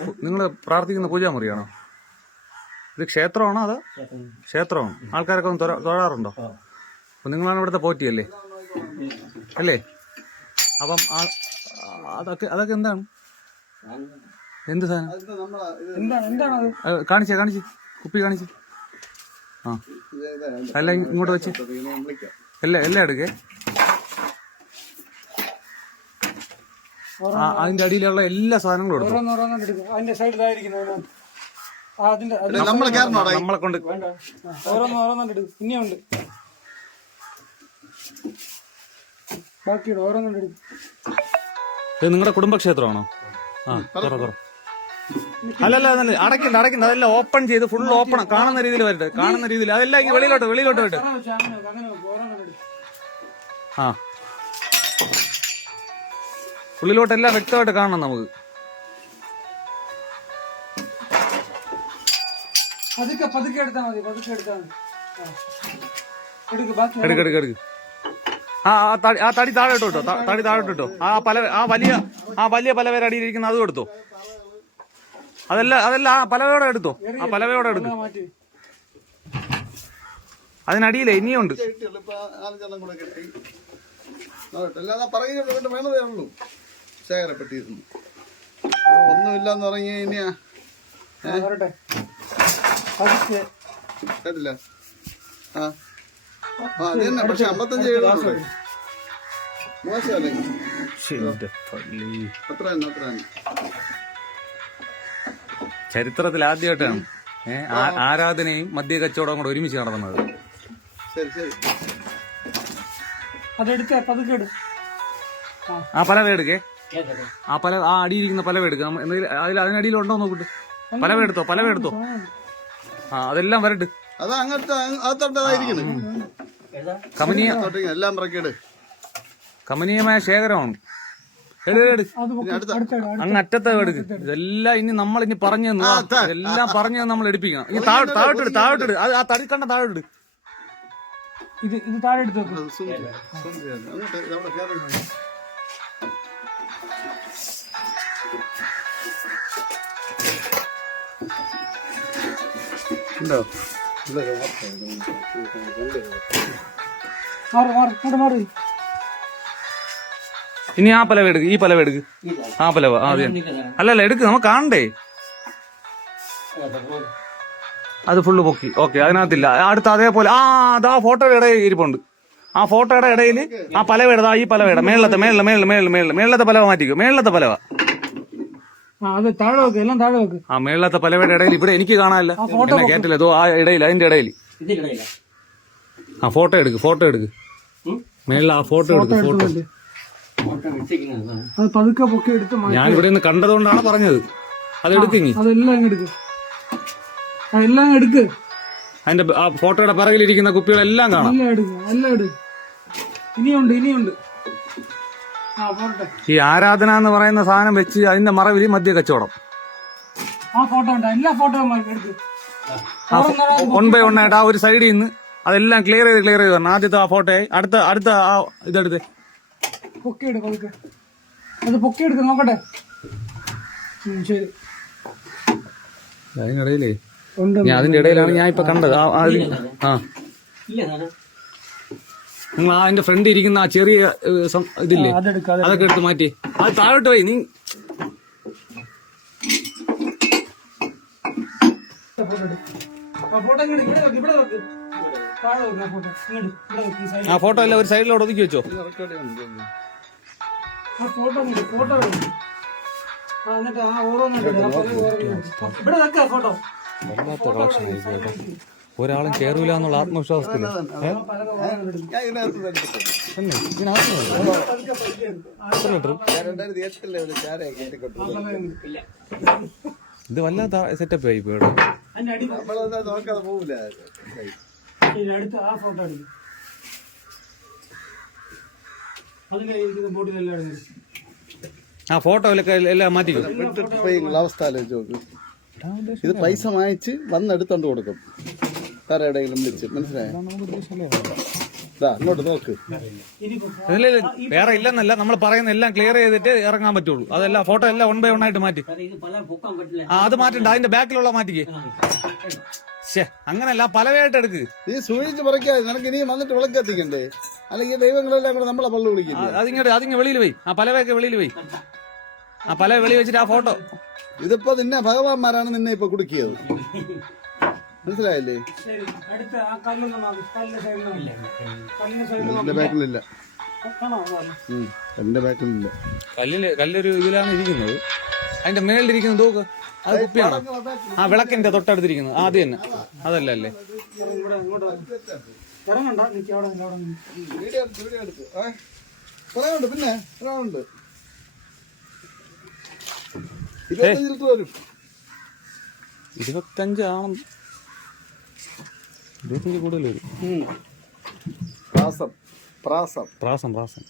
നിങ്ങൾ പ്രാർത്ഥിക്കുന്ന പൂജാമുറിയാണോ ഇത് ക്ഷേത്രമാണോ അതോ ക്ഷേത്രമാണ്? ആൾക്കാരൊക്കെ ഒന്ന് തൊഴ- തൊഴാറുണ്ടോ? അപ്പൊ നിങ്ങളാണ് ഇവിടുത്തെ പോറ്റിയല്ലേ? അല്ലേ? അപ്പം അതൊക്കെ അതൊക്കെ എന്താണ്? എന്ത് സാധനം? കാണിച്ചേ കാണിച്ച്. കുപ്പി കാണിച്ച്. ആ. എല്ലാം ഇങ്ങോട്ട് വെച്ച്. എല്ലാം എല്ലാം എടുക്കേ. അതിന്റെ അടിയിലുള്ള എല്ലാ സാധനങ്ങളും എടുത്തു. എടുക്കും. അതിന്റെ സൈഡിലായിരിക്കുന്നു ആ അതിന്റെ നമ്മളെ നമ്മളെ കൊണ്ട് വേണ്ട. ആ, ഓരോന്ന് ഓരോന്നും എടുക്കും. ഇനിയുണ്ട് ബാക്കിയുടെ ഓരോന്നും എടുക്കും. ഇത് നിങ്ങളുടെ കുടുംബക്ഷേത്രമാണോ? ആ തുറ തുറ. അല്ലല്ല അതല്ല അടക്കണ്ട അടക്കണ്ട അതെല്ലാം ഓപ്പൺ ചെയ്ത് ഫുൾ ഓപ്പൺ കാണുന്ന രീതിയിൽ വരട്ടെ. കാണുന്ന രീതിയിൽ. അതെല്ലാം ഇങ്ങനെ വെളിയിലോട്ട് വെളിയിലോട്ട് വരട്ടെ. അങ്ങനെ ഉള്ളിലോട്ടെല്ലാം വ്യക്തമായിട്ട് കാണണം നമുക്ക്. പതുക്കെ പതുക്കെ എടുത്താൽ മതി പതുക്കെ എടുത്താൽ മതി. ആ. എടുക്ക് ബാക്കി എടുക്ക് ആ ആ തടി താഴെ ഇട്ടോ തടി താഴെ ഇട്ടോ. ആ പല ആ വലിയ ആ വലിയ പലവേര അടിയിലിരിക്കുന്ന അതും എടുത്തോ. അതല്ല അതല്ല ആ പലവയോടെ എടുത്തോ. ആ പലവയോടെ എടുക്ക്. എല്ലാം ഇനിയും ഉണ്ട്. ഇനിയുണ്ട് അല്ലാതെ ഉള്ളൂ. ശേഖരപ്പെട്ടിരുന്നു ഒന്നുമില്ലെന്ന് എന്ന് ഇനിയാ കഴിഞ്ഞാ കേട്ടില്ല ആ. ആ അത് തന്നെ പക്ഷെ അമ്പത്തഞ്ച് എഴുതുന്നുള്ളൂ മോശമല്ലേ? അത്ര തന്നെ അത്ര തന്നെ ചരിത്രത്തിൽ ആദ്യമായിട്ടാണ് ആ- ആരാധനയും മദ്യ കച്ചവടവും കൂടെ ഒരുമിച്ച് നടന്നത്. ശരി ശരി. അതെടുക്ക പതുക്കെ എടു. ആ. പല എടുക്കേ? ആ പല ആ അടിയിരിക്കുന്ന പലവ എടുക്കാം എന്തെങ്കിലും അതിൽ അതിനടിയിലുണ്ടോ നോക്കിട്ട് പലവ എടുത്തോ പലവ എടുത്തോ ആ അതെല്ലാം വരട്ട്. അത് അങ്ങനത്തെ അകത്തോട്ടതായിരിക്കുന്നു കമനീയ എല്ലാം പറക്കേട് കമനീയമായ ശേഖരമാണ്. അങ്ങ് അറ്റത്തെ എടുക്ക് ഇതെല്ലാം ഇനി നമ്മൾ ഇനി പറഞ്ഞു എല്ലാം പറഞ്ഞു നമ്മൾ എടുപ്പിക്കണം. ഇനി താഴോട്ട് താഴോട്ടിട് താഴോട്ടിട് അത് ആ തടി കണ്ട താഴോട്ടിട് ഇത് ഇത് താഴെ എടുത്ത് ഇനി ആ പലവ എടുക്ക് ഈ പലവ എടുക്ക്. ആ പലവ ആ അല്ല അല്ലല്ല എടുക്ക് നമ്മ കാണണ്ടേ? അത് ഫുള്ള് പൊക്കി. ഓക്കെ അതിനകത്തില്ല. അടുത്ത അതേപോലെ ആ അതാ ഫോട്ടോയുടെ ഇടയിൽ ഇരിപ്പുണ്ട്. ആ ഫോട്ടോയുടെ ഇടയിൽ ആ പലവ ഇടതാ ഈ പലവ ഇട. മേളത്തെ മേളിലെ മേളിലെ മേളിലെ മേളിലെ മേളിലത്തെ പലവ മാറ്റിക്കും. മേളിലത്തെ പലവ. അത് താഴെ വെക്ക് എല്ലാം താഴെ വെക്ക്. ആ മേളിലത്തെ പലവയുടെ ഇടയിൽ ഇവിടെ എനിക്ക് കാണാനില്ല. എന്നെ കേട്ടില്ല. ഏതോ ആ ഇടയിൽ അതിന്റെ ഇടയിൽ. ആ ഫോട്ടോ എടുക്ക് ഫോട്ടോ എടുക്ക്. മേളിൽ ആ ഫോട്ടോ എടുക്ക് ഫോട്ടോ അത് പതുക്കെ പൊക്കി എടുത്ത് മാറ്റി ഞാൻ ഇവിടെ നിന്ന് കണ്ടതുകൊണ്ടാണ് പറഞ്ഞത്. അത് എടുക്കിങ്ങി അതെല്ലാം എടുക്ക്. അതെല്ലാം എടുക്ക്. അതിന്റെ ആ ഫോട്ടോയുടെ പിറകിലിരിക്കുന്ന കുപ്പികളെല്ലാം കാണാം. എല്ലാം എടുക്ക് എല്ലാം എടുക്ക്. ഇനിയുണ്ട് ഇനിയുണ്ട്. ഈ ആരാധന എന്ന് പറയുന്ന സാധനം വെച്ച് അതിന്റെ മറവിൽ മദ്യ കച്ചവടം ഒൺ ബൈ ഒൺ ആയിട്ട് ആ ഒരു സൈഡിൽ നിന്ന് അതെല്ലാം ക്ലിയർ ചെയ്ത് ക്ലിയർ ചെയ്ത് തരണം ആദ്യത്തെ ആ ഫോട്ടോ അടുത്ത അടുത്ത ആ ഇതെടുത്ത് നോക്കട്ടെ ശരി അതിനിടയിലേ ഞാൻ അതിന്റെ ഇടയിലാണ് ഞാൻ ഇപ്പൊ കണ്ടത് ആ നിങ്ങൾ ആ അതിന്റെ ഫ്രണ്ട് ഇരിക്കുന്ന ആ ചെറിയ സം- ഇതില്ലേ? അതൊക്കെ എടുത്ത് മാറ്റി. അത് താഴോട്ട് പോയി നീ. ഫോട്ടോ എടുക്ക്. ആ ഫോട്ടോ ഇങ്ങോട്ട് ഇവിടെ ഇവിടെ താഴെ ആ ഫോട്ടോ. ഇങ്ങോട്ട് ഇവിടെ വെക്ക് ഈ സൈഡിൽ ആ ഫോട്ടോ എല്ലാം ഒരു സൈഡിലോട്ട് ഒതുക്കി വെച്ചോ. ആ ഫോട്ടോ ഫോട്ടോ ആ എന്നിട്ട് ആ ഓരോന്നും എടുക്ക്. ആ. ഇവിടെ ഫോട്ടോ. ഒരാളും കേറൂല എന്നുള്ള ആത്മവിശ്വാസത്തിൽ. ഇത് വല്ലാത്ത സെറ്റപ്പ് ആയി ഇവിടെ. ആ ഫോട്ടോ എല്ലാം മാറ്റി അവസ്ഥ ഇത് പൈസ വാങ്ങിച്ച് വന്നെടുത്തോണ്ട് കൊടുക്കും. വേറെ എവിടെയെങ്കിലും വിളിച്ച് മനസ്സിലായോ? ഇതാ ഇങ്ങോട്ട് നോക്ക്. ഇനിയിപ്പോ ഇതിൽ വേറെ ഇല്ലെന്നല്ല നമ്മൾ പറയുന്ന എല്ലാം ക്ലിയർ ചെയ്തിട്ട് ഇറങ്ങാൻ പറ്റുള്ളൂ. അതെല്ലാം ഫോട്ടോ എല്ലാം വൺ ബൈ വൺ ആയിട്ട് മാറ്റി. ആ അത് മാറ്റണ്ട അതിന്റെ ബാക്കിലുള്ള മാറ്റിക്ക്. ശേ അങ്ങനല്ല പലവയായിട്ട് എടുക്ക്. ഈ സൂചിച്ച് പറിക്കാതെ നിനക്ക് ഇനിയും വന്നിട്ട് വിളക്കെത്തിക്കണ്ടേ അല്ലെങ്കിൽ ദൈവങ്ങളെല്ലാം കൂടെ നമ്മളെ പള്ളു വിളിക്കും അതിങ്ങോട്ട് അതിങ്ങ് വെളിയിൽ പോയി. ആ പലവയൊക്കെ വെളിയിൽ പോയി. ആ പല വെളി വെച്ചിട്ട് ആ ഫോട്ടോ ഇതിപ്പോ നിന്നെ ഭഗവാന്മാരാണ് നിന്നെ ഇപ്പൊ കുടുക്കിയത്. മനസ്സിലായില്ലേ? ശരി അടുത്ത ആ കല്ലൊന്നും മാറി കല്ലിന്റെ സൈഡിൽ കല്ലിന്റെ സൈഡിൽ എന്റെ ബാക്കിലില്ല. കാണാം അതാണ്. എന്റെ ബാക്കിലില്ല. കല്ലിൽ കല്ലൊരു ഇതിലാണ് ഇരിക്കുന്നത്. അതിന്റെ മേളിലിരിക്കുന്നത് നോക്ക് അത് കുപ്പിയാണോ? ആ വിളക്കിന്റെ തൊട്ടടുത്തിരിക്കുന്നത്. ആദ്യം തന്നെ. അതല്ല അല്ലേ പിന്നെ പറയാനുണ്ട് ഇരുപത്തഞ്ച് ലിറ്റർ വരും. ഇരുപത്തഞ്ച് డెఫినెట్ కూడా లేదు. ప్రాసం. ప్రాసం. ప్రాసం ప్రాసం.